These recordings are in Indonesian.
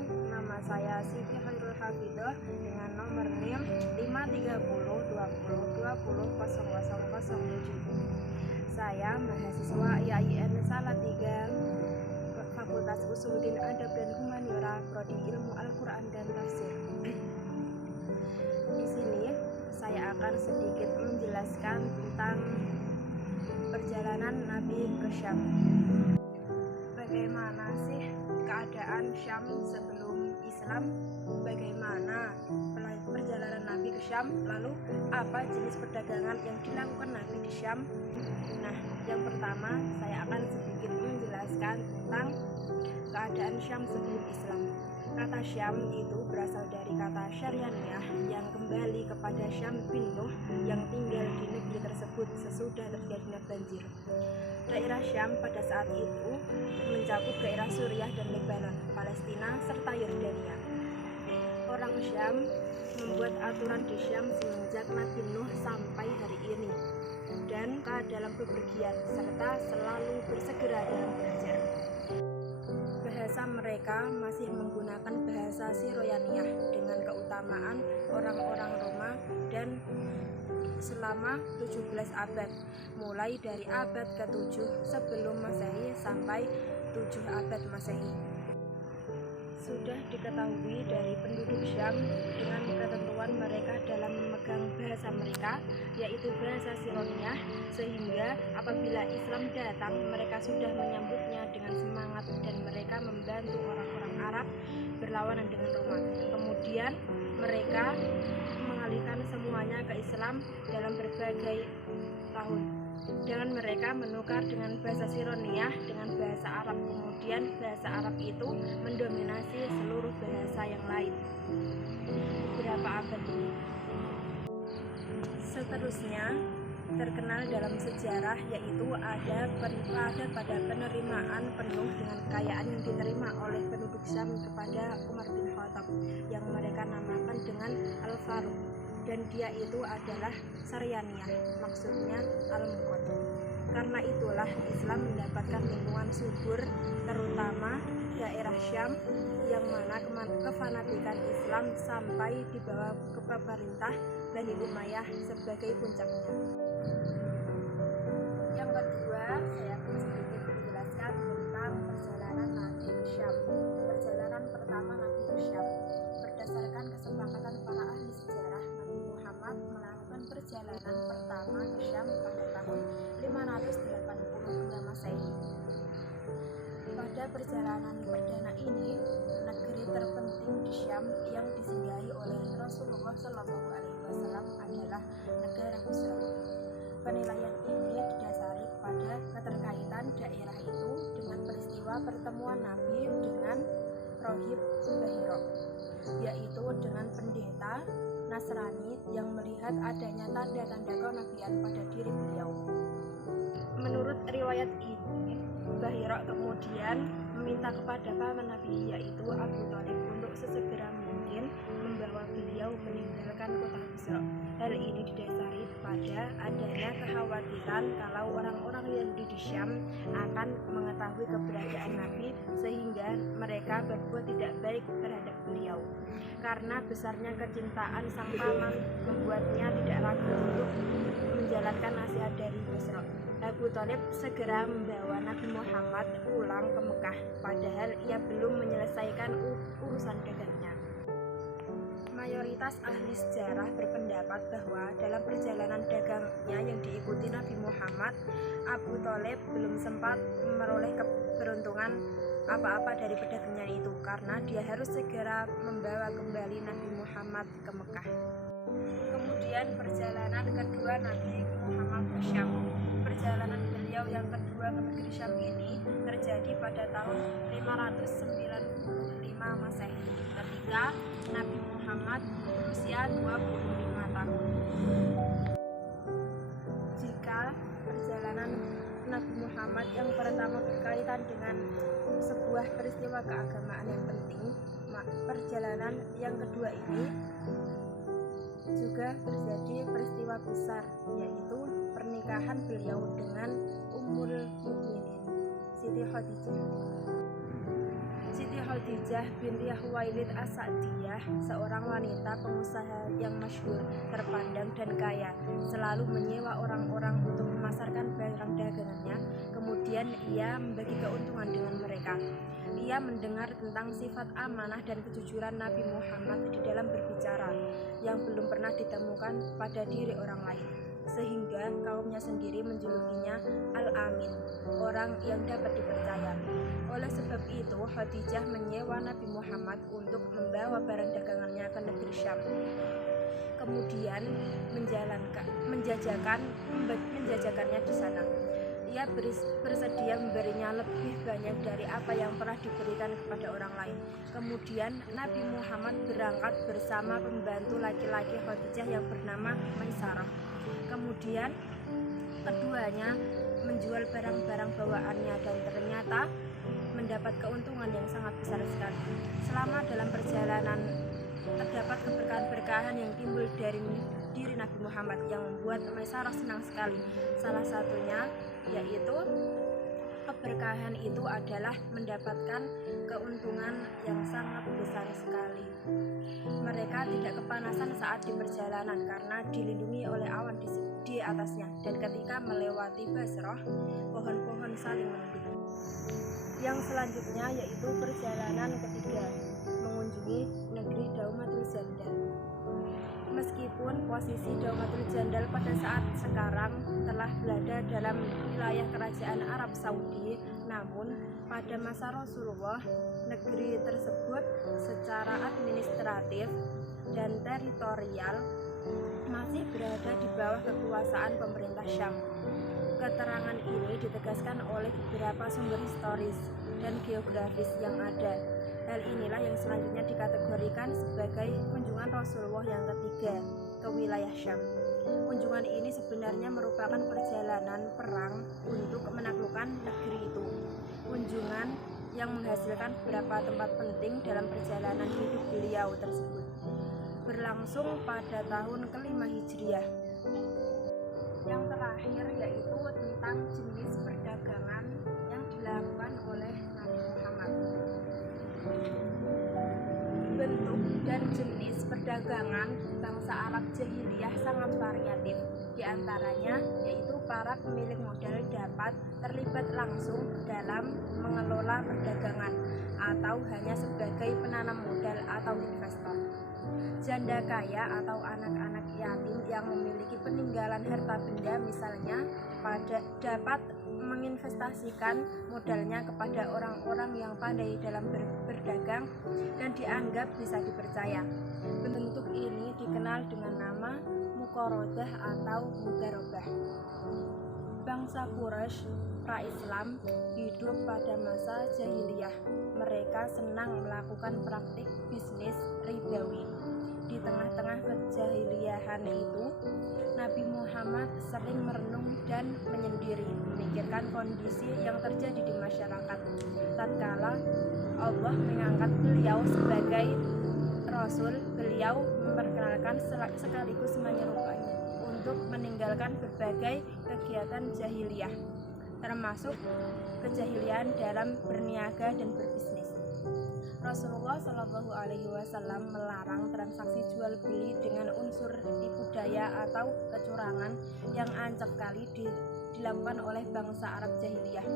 perkenalkan, nama saya Siti Khairul Hafidhah dengan nomor NIM 53020200007. Saya mahasiswa IAIN Salatiga, Fakultas Usuluddin Adab dan Humaniora, Prodi Ilmu Al-Quran dan Tafsir. Di sini saya akan sedikit menjelaskan tentang perjalanan Nabi ke Syam. Bagaimana sih keadaan Syam sebelum Islam? Bagaimana perjalanan Nabi ke Syam? Lalu apa jenis perdagangan yang dilakukan Nabi di Syam? Nah, yang pertama saya akan sedikit menjelaskan tentang keadaan Syam sebelum Islam. Kata Syam itu berasal dari kata Syarianiyah yang kembali kepada Syam bin Nuh yang tinggal di negeri tersebut sesudah terjadinya banjir. Daerah Syam pada saat itu mencakup daerah Suriah dan Lebanon, Palestina, serta Yordania. Orang Syam membuat aturan di Syam semenjak Nabi Nuh sampai hari ini dan dalam bepergian serta selalu bersegera dalam belajar. Bahasa mereka masih menggunakan bahasa Syarianiyah dengan keutamaan orang-orang Roma dan selama 17 abad, mulai dari abad ke-7 sebelum Masehi sampai 7 abad Masehi. Sudah diketahui dari penduduk Syam dengan ketentuan mereka dalam memegang bahasa mereka, yaitu bahasa Syarianiyah, sehingga apabila Islam datang mereka sudah menyambutnya dengan semangat dan mereka membantu orang-orang Arab berlawanan dengan Roma. Kemudian mereka mengalihkan semuanya ke Islam dalam berbagai tahun. Dengan mereka menukar dengan bahasa Syarianiyah dengan bahasa Arab. Kemudian bahasa Arab itu mendominasi seluruh bahasa yang lain beberapa abad ini. Seterusnya terkenal dalam sejarah yaitu ada pada penerimaan penuh dengan kekayaan yang diterima oleh penduduk Syam kepada Umar bin Khattab yang mereka namakan dengan Al-Faruq, dan dia itu adalah Syarianiyah, maksudnya Al-Muqad. Karena itulah Islam mendapatkan lingkungan subur, terutama daerah Syam yang mana kefanatikan Islam sampai di bawah pemerintah Bani Umayyah sebagai puncaknya. Yang kedua, saya akan sedikit menjelaskan tentang perjalanan Nabi ke Syam. Perjalanan pertama Nabi ke Syam, berdasarkan kesepakatan para ahli sejarah, Nabi Muhammad melakukan perjalanan pertama ke Syam pada tahun 582 Masehi. Pada perjalanan perdana ini, negeri terpenting di Syam yang disinggahi oleh Rasulullah SAW adalah negara Busra. Penilaian ini didasari pada keterkaitan daerah itu dengan peristiwa pertemuan Nabi dengan Rohib Bahiro, yaitu dengan pendeta Nasrani yang melihat adanya tanda-tanda kenabian pada diri beliau. Menurut riwayat ini, Bahiro kemudian meminta kepada paman Nabi yaitu Abu Thalib untuk sesegera mungkin membawa beliau meninggalkan kota Busra. Hal ini didasari pada adanya kekhawatiran kalau orang-orang Yahudi di Syam akan mengetahui keberadaan Nabi sehingga mereka berbuat tidak baik terhadap beliau. Karena besarnya kecintaan sang paman membuatnya tidak ragu untuk menjalankan nasihat dari Busra. Abu Thalib segera membawa Nabi Muhammad pulang ke Mekah, padahal ia belum menyelesaikan urusan dagangnya. Mayoritas ahli sejarah berpendapat bahwa dalam perjalanan dagangnya yang diikuti Nabi Muhammad, Abu Thalib belum sempat meroleh keberuntungan apa-apa dari perdagangan itu karena dia harus segera membawa kembali Nabi Muhammad ke Mekah. Kemudian perjalanan kedua Nabi Muhammad ke Syam. Perjalanan beliau yang kedua ke negeri Syam ini terjadi pada tahun 595 Masehi ketika Nabi Muhammad berusia 25 tahun. Jika perjalanan Nabi Muhammad yang pertama berkaitan dengan sebuah peristiwa keagamaan yang penting, perjalanan yang kedua ini juga terjadi peristiwa besar, yaitu pernikahan beliau dengan Ummul Mukminin Siti Khadijah. Siti Khadijah binti Khuwailid As-Sa'diyah, seorang wanita pengusaha yang masyhur, terpandang dan kaya, selalu menyewa orang-orang untuk memasarkan barang dagangannya. Kemudian ia membagi keuntungan dengan mereka. Ia mendengar tentang sifat amanah dan kejujuran Nabi Muhammad di dalam berbicara yang belum pernah ditemukan pada diri orang lain, sehingga kaumnya sendiri menjulukinya Al-Amin, orang yang dapat dipercaya. Oleh sebab itu, Khadijah menyewa Nabi Muhammad untuk membawa barang dagangannya ke negeri Syam, kemudian menjajakannya di sana. Ia bersedia memberinya lebih banyak dari apa yang pernah diberikan kepada orang lain. Kemudian Nabi Muhammad berangkat bersama pembantu laki-laki Khadijah yang bernama Maisarah. Kemudian keduanya menjual barang-barang bawaannya dan ternyata mendapat keuntungan yang sangat besar sekali. Selama dalam perjalanan terdapat keberkahan-berkahan yang timbul dari diri Nabi Muhammad yang membuat Maisarah senang sekali. Salah satunya yaitu keberkahan itu adalah mendapatkan keuntungan yang sangat besar sekali. Mereka tidak kepanasan saat di perjalanan karena dilindungi oleh awan di atasnya, dan ketika melewati Basrah, pohon-pohon saling menunduk. Yang selanjutnya yaitu perjalanan ketiga, mengunjungi negeri Daumatul Jandal. Meskipun posisi Daumatul Jandal pada saat sekarang telah berada dalam wilayah kerajaan Arab Saudi, namun pada masa Rasulullah, negeri tersebut secara administratif dan teritorial masih berada di bawah kekuasaan pemerintah Syam. Keterangan ini ditegaskan oleh beberapa sumber historis dan geografis yang ada. Hal inilah yang selanjutnya dikategorikan sebagai kunjungan Rasulullah yang ketiga ke wilayah Syam. Kunjungan ini sebenarnya merupakan perjalanan perang untuk menaklukkan negeri itu. Kunjungan yang menghasilkan beberapa tempat penting dalam perjalanan hidup beliau tersebut. Berlangsung pada tahun ke-5 Hijriah. Yang terakhir yaitu tentang jenis perdagangan yang dilakukan oleh Nabi Muhammad. Bentuk dan jenis perdagangan bangsa Arab jahiliyah sangat variatif. Di antaranya yaitu para pemilik modal dapat terlibat langsung dalam mengelola perdagangan atau hanya sebagai penanam modal atau investor. Janda kaya atau anak-anak yatim yang memiliki peninggalan harta benda misalnya dapat menginvestasikan modalnya kepada orang-orang yang pandai dalam berdagang dan dianggap bisa dipercaya. Bentuk ini dikenal dengan nama muqaradah atau mudarobah. Bangsa Quraisy pra-Islam hidup pada masa jahiliyah. Mereka senang melakukan praktik bisnis ribawi. Di tengah-tengah kejahiliahan itu, Nabi Muhammad sering merenung dan menyendiri, memikirkan kondisi yang terjadi di masyarakat. Tatkala Allah mengangkat beliau sebagai Rasul, beliau memperkenalkan sekaligus menyerupanya untuk meninggalkan berbagai kegiatan jahiliyah, termasuk kejahilian dalam berniaga dan berbisnis. Rasulullah Shallallahu Alaihi Wasallam melarang transaksi jual beli dengan unsur tipu daya atau kecurangan yang ancap kali dilakukan oleh bangsa Arab jahiliyah.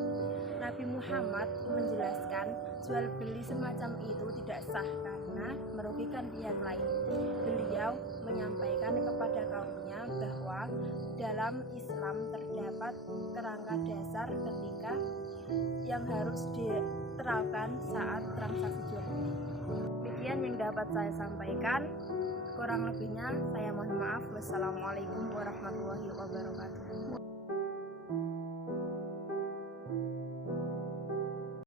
Nabi Muhammad menjelaskan jual beli semacam itu tidak sah karena merugikan pihak lain. Beliau menyampaikan kepada kaumnya bahwa dalam Islam terdapat kerangka dasar ketika yang harus diterapkan saat transaksi jual beli. Demikian yang dapat saya sampaikan. Kurang lebihnya saya mohon maaf. Wassalamualaikum warahmatullahi wabarakatuh.